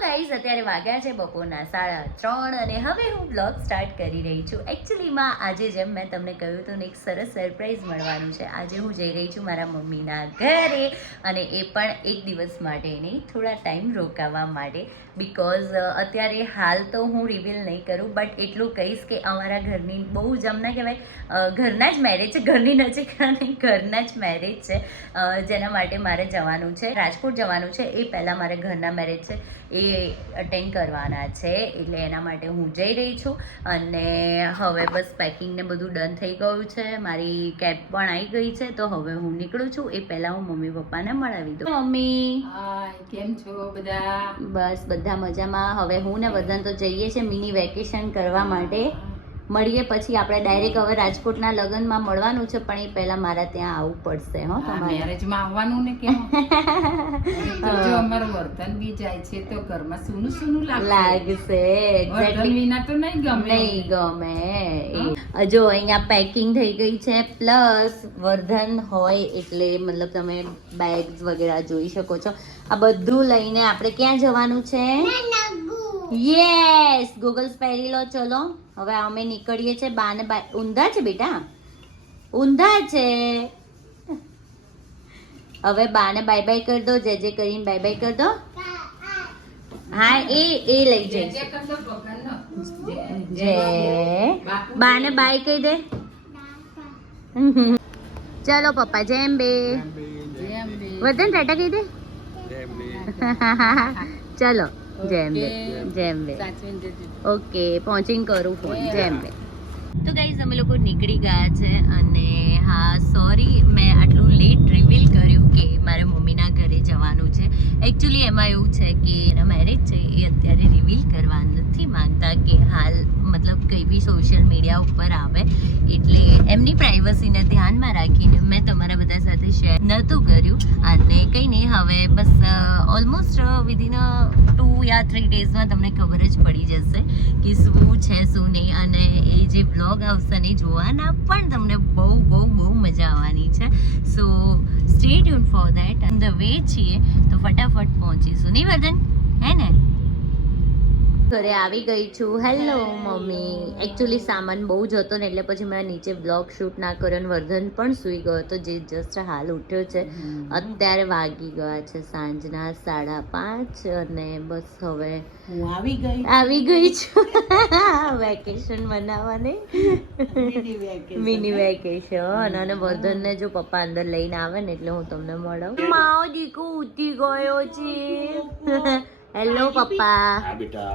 Guys, અત્યારે વાગ્યા છે બપોરના સાડા ત્રણ અને હવે હું બ્લોગ સ્ટાર્ટ કરી રહી છું. એકચ્યુઅલીમાં આજે જેમ મેં તમને કહ્યું હતું ને, એક સરસ સરપ્રાઈઝ મળવાનું છે. આજે હું જઈ રહી છું મારા મમ્મીના ઘરે અને એ પણ એક દિવસ માટે નહીં, થોડા ટાઈમ રોકાવા માટે. બિકોઝ અત્યારે હાલ તો હું રિવીલ નહીં કરું બટ એટલું કહીશ કે અમારા ઘરની બહુ જ અમને કહેવાય ઘરના જ મેરેજ છે, ઘરની નજીક અને ઘરના જ મેરેજ છે. જેના માટે મારે જવાનું છે, રાજકોટ જવાનું છે, એ પહેલાં મારે ઘરના મેરેજ છે. એ અટેન્ડ કરવાના છે એટલે એના માટે હું જઈ રહી છું. અને હવે બસ પેકિંગ ને બધું ડન થઈ ગયું છે. મારી કેબ પણ આવી ગઈ છે તો હવે હું નીકળું છું. એ પહેલાં હું મમ્મી પપ્પાને મળાવી દઉં. મમ્મી. કેમ છો બધા? બસ બધા મજામાં. હવે હું ને વદન તો જઈએ છીએ મિની વેકેશન કરવા માટે. મળીએ પછી આપણે ડાયરેક્ટ હવે રાજકોટના લગ્નમાં મળવાનું છે પણ એ પહેલા મારા ત્યાં આવવું પડશે હો તમારે. મેરેજમાં આવવાનું ને કેમ? જો અમારું વર્તન બી જાય છે તો ઘરમાં સૂનું સૂનું લાગશે. લાગશે વર્તન વિના તો નહીં ગમે. નહીં ગમે જો અહીંયા પેકિંગ થઈ ગઈ છે પ્લસ વર્ધન હોય એટલે મતલબ તમે બેગ્સ વગેરે જોઈ શકો છો. આ બધું લઈને આપણે ક્યાં જવાનું છે? યસ ગૂગલ્સ પહેરી લો ચલો. હવે અમે નીકળીએ છીએ બાને બા ઊંધા છે બેટા? ઊંધા છે. હવે બાને બાય બાય કરી દો જે જે કરીને બાય બાય કરી દો. હા એ એ લઈ જઈશ જે જય બાને બાય કહી દે. ચલો પપ્પા જેમ બે. વતન ટાટા કહી દે. ચલો. જેમ બે જેમ બે ઓકે પહોંચીને કરું ફોન જેમ બે તો ગાઈઝ અમે લોકો નીકળી ગયા છે અને હા સોરી મેં આટલું લેટ રિવીલ કર્યું કે મારે મમ્મીના ઘરે જવાનું છે. એકચ્યુઅલી એમાં એવું છે કે એના મેરેજ છે એ અત્યારે રિવીલ કરવા નથી માંગતા કે હાલ મતલબ કંઈ બી સોશિયલ મીડિયા ઉપર આવે. એટલે એમની પ્રાઇવસીને ધ્યાનમાં રાખીને મેં તમારા બધા સાથે શેર નહોતું કર્યું. અને કંઈ નહીં હવે બસ ઓલમોસ્ટ વિધિન ટુ યા થ્રી ડેઝમાં તમને ખબર જ પડી જશે કે શું છે, શું નહીં. અને એ જે બ્લોગ આવશે ને જોવાના પણ તમને બહુ બહુ બહુ મજા આવવાની છે. So stay tune for that on the way છીએ તો ફટાફટ પહોંચીશું. નહીં, વર્ધન? હે ને? ઘરે આવી ગઈ છું. Hello mummy. એકચ્યુઅલી સામાન બહુ જ હતો ને એટલે પછી મેં નીચે બ્લોગ શૂટ ના કર્યો અને વર્ધન પણ સૂઈ ગયો હતો જે જસ્ટ હાલ ઉઠ્યો છે. અત્યારે વાગી ગયા છે સાંજના સાડા પાંચ અને બસ હવે આવી ગઈ. આવી ગઈ છું. વેકેશન મનાવવાની. Mini vacation. અને વર્ધનને જો પપ્પા અંદર લઈને આવે ને એટલે હું તમને મળું. માઓ દીકુ ઉઠી ગયો છે. હેલો પપ્પા હા બેટા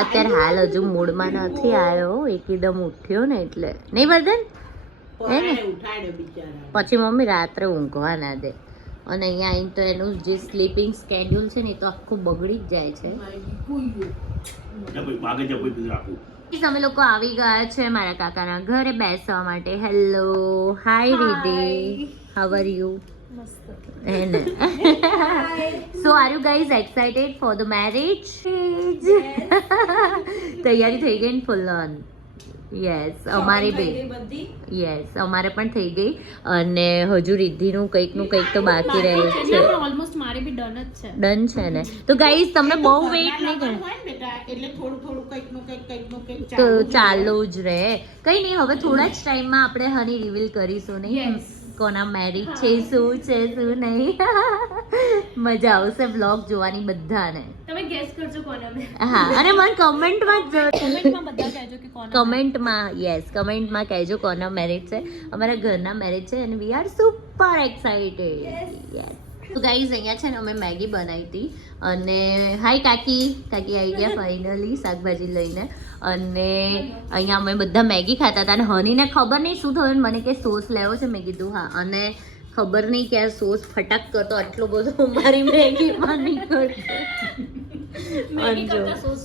અત્યારે હાલ હજુ મૂડમાં નથી આવ્યો એકદમ ઉઠ્યો ને એટલે. નહીં વર્ધન? હે ને? પરાણે ઉઠાડ્યો બિચારા પછી મમ્મી રાત્રે ઊંઘવા ના દે. અને અહીંયા આવીને તો એનું જે સ્લીપિંગ સ્કેડ્યુલ છે ને એ તો આખું બગડી જ જાય છે. અમે લોકો આવી ગયા છે મારા કાકાના ઘરે બેસવા માટે. Hello hi Riddhi how are you so are you guys excited for the marriage તૈયારી થઈ ગઈ ને ફૂલ ઓન યસ અમારી બે યસ અમારે પણ થઈ ગઈ અને હજુ રિદ્ધિનું કંઈકનું કંઈક તો બાકી રહે છે ઓલમોસ્ટ મારે બી ડન જ છે. ડન છે ને? તો ગાઈઝ તમને બહુ વેઇટ નહીં કરે એટલે થોડું થોડું કંઈકનું કંઈક કંઈકનું કંઈક તો ચાલુ જ રહે. કંઈ નહીં હવે થોડા જ ટાઈમમાં આપણે હની રિવીલ કરીશું નહીં. કોના મેરિજ છે શું છે શું નહીં. મજા આવશે બ્લોગ જોવાની બધાને. તમે ગેસ કરજો કોના હા અને મને કમેન્ટમાં જ કમેન્ટમાં યસ કમેન્ટમાં કહેજો કોના મેરેજ છે. અમારા ઘરના મેરેજ છે અને we are super excited yes તો ગાઈઝ અહીંયા છે ને અમે મેગી બનાવી હતી. અને હાય કાકી. કાકી આવી ગયા ફાઇનલી શાકભાજી લઈને. અને અહીંયા અમે બધા મેગી ખાતા હતા. અને હનીને ખબર નહીં શું થયું ને મને કે સોસ લેવો છે. મેં કીધું હા. અને ખબર નહીં કે આ સોસ ફટાક કરતો આટલો બધો મારી મેગીમાં નીકળતો.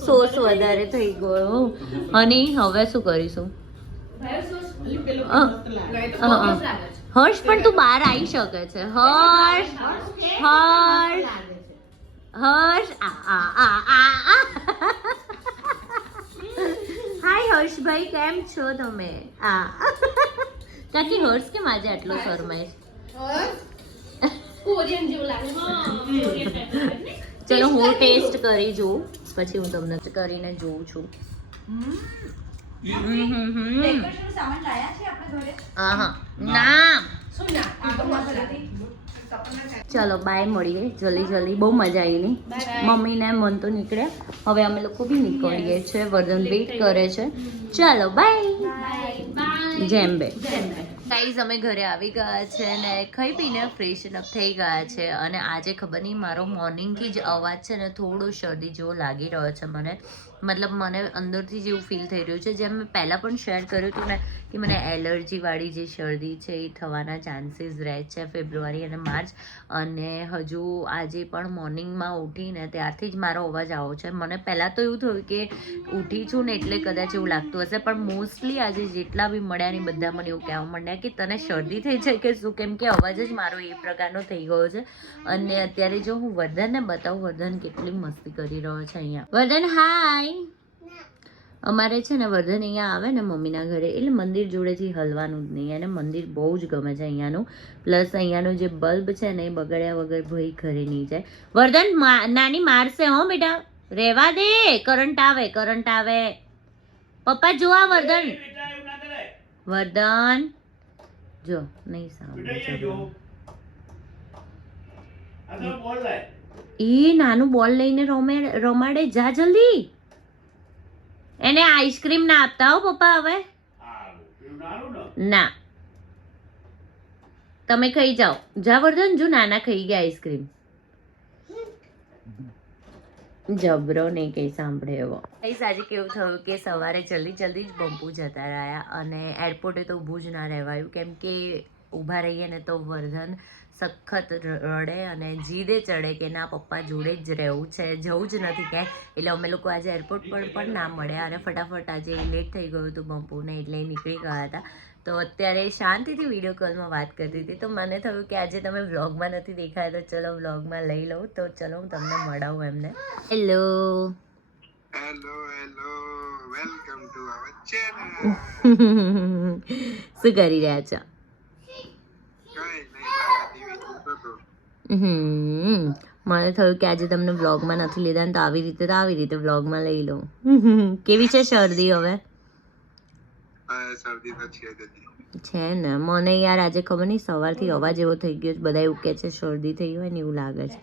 સોસ વધારે થઈ ગયો. હની હવે શું કરીશું? ખાલી હર્ષ પણ તું બહાર આવી શકે છે. હર્ષ હર્ષ હર્ષ આ આ આ આ. હાય હર્ષભાઈ કેમ છો તમે? આ. કાકી હર્ષ કેમ આજે આટલો શરમાય ચલો હું ટેસ્ટ કરી જોઉં. પછી હું તમને કરીને જોઉં છું. હા ના ચલો બાય મળીએ. જલ્દી જલ્દી. બહુ મજા આવી નહીં મમ્મી ને મન તો નીકળે. હવે અમે લોકો બી નીકળીએ છીએ. વર્ધન વેટ કરે છે. ચાલો બાય જેમ બે. જેમ બે. ગાઈઝ અમે ઘરે આવી ગયા છે ને ખાઈ પીને ફ્રેશન અપ થઈ ગયા છે અને આજે ખબર નહીં, મારો મોર્નિંગથી જ અવાજ છે ને થોડો શરદી જેવો લાગી રહ્યો છે મને. મતલબ મને અંદરથી જેવું ફીલ થઈ રહ્યું છે. જેમ મેં પહેલાં પણ શેર કર્યું હતું ને કે મને એલર્જીવાળી જે શરદી છે એ થવાના ચાન્સીસ રહે છે ફેબ્રુઆરી અને માર્ચ અને હજુ આજે પણ મોર્નિંગમાં ઉઠીને ત્યારથી જ મારો અવાજ આવો છે. મને પહેલાં તો એવું થયું કે ઉઠી છું ને એટલે કદાચ એવું લાગતું હશે, પણ મોસ્ટલી આજે જેટલા બી મળ્યા ને બધા મને એવું કહેવા માંડ્યા કે તને શરદી થઈ છે કે શું? કેમ કે અવાજ જ મારો એ પ્રકારનો થઈ ગયો છે. અને અત્યારે જો હું વર્ધનને બતાવું વર્ધન કેટલી મસ્તી કરી રહ્યો છે અહીંયા. વર્ધન હાય! અમારે છે ને વર્ધન અહીંયા આવે ને મમ્મીના ઘરે એટલે મંદિર જોડેથી હલવાનું જ નહીં. અને મંદિર બહુ જ ગમે છે અહીંયાનું. પ્લસ અહીંયાનું જે બલ્બ છે ને એ બગડ્યા વગર ભાઈ ઘરે નહીં જાય. વર્ધન મા- નાની મારશે હો બેટા. રહેવા દે. કરંટ આવે કરંટ આવે. પપ્પા જોવા વર્ધન. વર્ધન. જો નહીં સાંભળે. એ નાનું બોલ લઈને રમે રમાડે. જા જલ્દી. એને આઈસ્ક્રીમ ના આપતા હો પપ્પા હવે? ના. તમે ખાઈ જાઓ. જા વર્ધન જો નાના ખાઈ ગયા આઈસ્ક્રીમ. જબરો નહીં કઈ સાંભળે એવો. કઈ આજે કેવું થયું કે સવારે જલ્દી જલ્દી જ બંપુ જતા રહ્યા અને એરપોર્ટે તો ઊભું જ ના રહેવાયું. કેમ કે ઊભા રહીએ ને તો વર્ધન સખત રડે અને જીદે ચડે કે ના, પપ્પા જોડે જ રહેવું છે, જવું જ નથી ક્યાંય એટલે અમે લોકો આજે એરપોર્ટ પર પણ ના મળ્યા અને ફટાફટ આજે લેટ થઈ ગયું હતું બંપુને એટલે નીકળી ગયા હતા. તો અત્યારે શાંતિથી વીડિયો કોલમાં વાત કરતી હતી. તો મને થયું કે આજે તમે વ્લોગમાં નથી દેખાય તો ચલો વ્લોગમાં લઈ લઉં. તો ચલો હું તમને મળાવું એમને. Hello hello hello welcome to our channel શું કરી રહ્યા છો? મને થયું કે આજે તમને વ્લોગમાં નથી લીધા ને તો આવી રીતે તો આવી રીતે વ્લોગમાં લઈ લઉં. કેવી છે શરદી હવે? છે ને? મને યાર આજે ખબર નહીં સવારથી અવાજ એવો થઈ ગયો છે બધા એવું કે છે શરદી થઈ હોય ને એવું લાગે છે.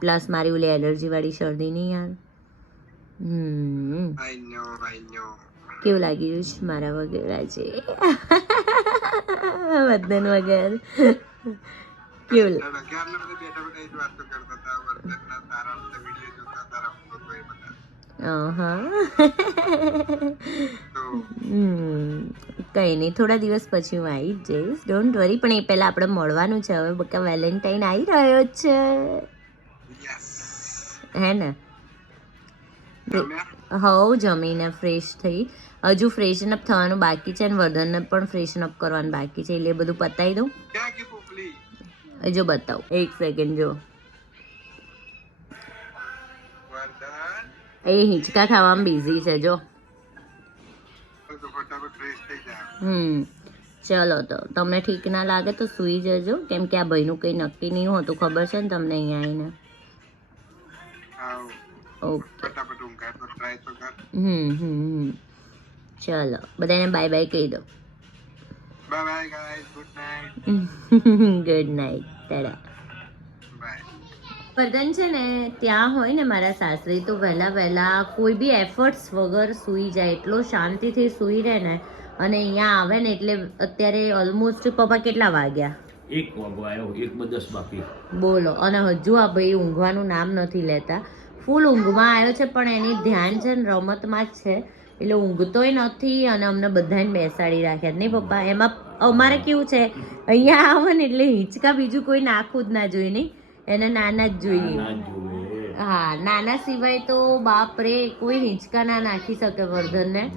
પ્લસ મારી ઓલી એલર્જી વાળી શરદી નહીં યાર. કેવું લાગી રહ્યું છે મારા વગેરે આજે? વર્ધન વગર. કેવું બેઠા બેઠા એ કરતા હતા તારા વીડિયો જોતા તારા તો હમ કઈ નહીં થોડા દિવસ પછી હું આવી જઈશ. ડોન્ટ વરી પણ એ પહેલા આપણે મળવાનું છે. હવે બકા વેલેન્ટાઇન આવી રહ્યો છે. હે ને? હવ જમીને ફ્રેશ થઈ. હજુ ફ્રેશન અપ થવાનું બાકી છે અને વર્ધનને પણ ફ્રેશન અપ કરવાનું બાકી છે. એટલે બધું પતાવી દઉં. જો બતાવું. એક સેકન્ડ જો. વર્ધન? એ હિંચકા ખાવામાં બિઝી છે જો હમ ચલો તો તમને ઠીક ના લાગે તો સૂઈ જજો કેમ કે આ ભાઈનું કંઈ નક્કી નહીં હોતું ખબર છે ને તમને અહીંયા આવીને ઓકે હમ હમ ચલો બધાને બાય બાય કહી દો bye bye guys good night good night tata bye Vardhan છે ને ત્યાં હોય ને મારા સાસરી તો વહેલા વહેલા કોઈ બી એફર્ટ્સ વગર સૂઈ જાય એટલો શાંતિથી સૂઈ રહે ને અને અહીંયા આવે ને એટલે અત્યારે ઓલમોસ્ટ પપ્પા કેટલા વાગ્યા? એક વાગો આવ્યો એક દસ બાકી. બોલો અને હજુ આ ભાઈ ઊંઘવાનું નામ નથી લેતા. ફૂલ ઊંઘમાં આવ્યો છે પણ એની ધ્યાન છે ને રમતમાં જ છે. એટલે ઊંઘતોય નથી અને અમને બધાને બેસાડી રાખ્યા નહીં પપ્પા એમાં અમારે કેવું છે અહીંયા આવે ને એટલે હિંચકા બીજું કોઈ નાખવું જ ના જોઈએ નહીં? એને નાના જ જોઈએ. હા નાના સિવાય તો બાપ રે કોઈ હિંચકા ના નાખી શકે વર્ધનને.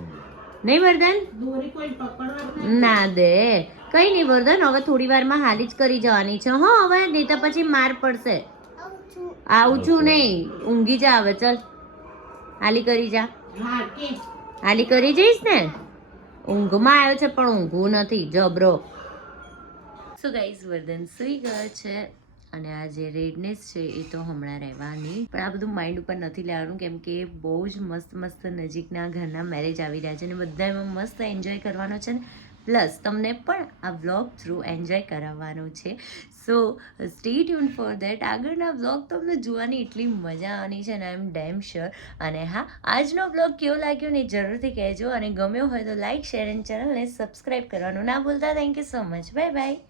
નહીં વર્ધન? દોરી કોઈ પકડવા ના દે. કઈ નહીં વર્ધન હવે થોડી વારમાં હાલી જ કરી જવાની છે. હો હવે નહીં તો પછી માર પડશે. આવું છું નહીં. ઊંઘી જા હવે ચલ. હાલી કરી જા. હા કે. કરી જઈશ ને? ઊંઘમાં આવ્યો છે પણ ઊંઘવું નથી. જબરો. સો ગાઈઝ વર્ધન સુઈ ગયો છે. અને આ જે રેડનેસ છે એ તો હમણાં રહેવાની. પણ આ બધું માઇન્ડ ઉપર નથી લેવાનું, કેમ કે બહુ જ મસ્ત મસ્ત નજીકના ઘરના મેરેજ આવી રહ્યા છે અને બધા એમાં મસ્ત એન્જોય કરવાનો છે ને. પ્લસ તમને પણ આ વ્લોગ થ્રુ એન્જોય કરાવવાનો છે. So stay tune for that આગળના વ્લોગ તમને જોવાની એટલી મજા આવવાની છે અને આઈ એમ ડેમ શ્યોર અને હા, આજનો વ્લોગ કેવો લાગ્યો ને જરૂરથી કહેજો અને ગમ્યો હોય તો લાઇક શેર એન્ડ ચેનલને સબસ્ક્રાઈબ કરવાનું ના ભૂલતા. Thank you so much bye bye